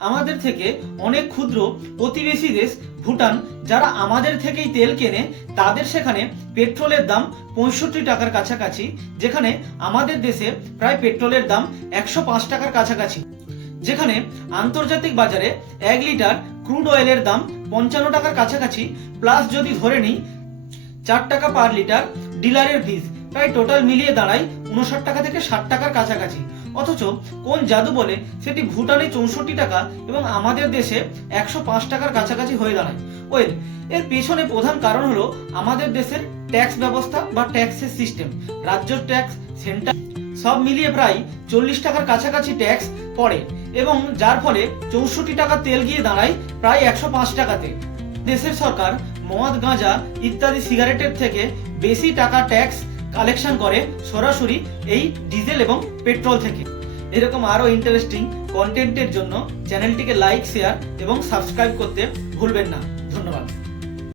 আমাদের থেকে অনেক ক্ষুদ্র প্রতিবেশী দেশ ভুটান, যারা আমাদের থেকেই তেল কেনে, তাদের সেখানে পেট্রোলের দাম 65 টাকার কাছাকাছি, যেখানে আমাদের দেশে প্রায় পেট্রোলের দাম 105 টাকার কাছাকাছি। যেখানে আন্তর্জাতিক বাজারে 1 লিটার ক্রুড অয়েলের দাম 55 টাকার কাছাকাছি, প্লাস যদি ধরে নিই 4 টাকা পার লিটার ডিলারের ফিস, প্রায় টোটাল মিলিয়ে দাঁড়ায় 59 টাকা থেকে 60 টাকার কাছাকাছি। অথচ কোন জাদু বলে সেটি ভুটানে 64 টাকা এবং আমাদের দেশে 105 টাকার কাছাকাছি হয়ে দাঁড়ায়। ওয়েল, এর পেছনে প্রধান কারণ হলো আমাদের দেশের ট্যাক্স ব্যবস্থা বা ট্যাক্সের সিস্টেম। রাজ্য ট্যাক্স, সেন্টার সব মিলিয়ে প্রায় 40 টাকার কাছাকাছি ট্যাক্স পড়ে এবং যার ফলে 64 টাকা তেল গিয়ে দাঁড়ায় প্রায় 105 টাকাতে। দেশের সরকার মদ, গাঁজা ইত্যাদি সিগারেটের থেকে বেশি টাকা ট্যাক্স কালেকশন করে সরাসরি এই ডিজেল এবং পেট্রোল থেকে। এরকম আরো ইন্টারেস্টিং কন্টেন্টের জন্য চ্যানেলটিকে লাইক, শেয়ার এবং সাবস্ক্রাইব করতে ভুলবেন না। ধন্যবাদ।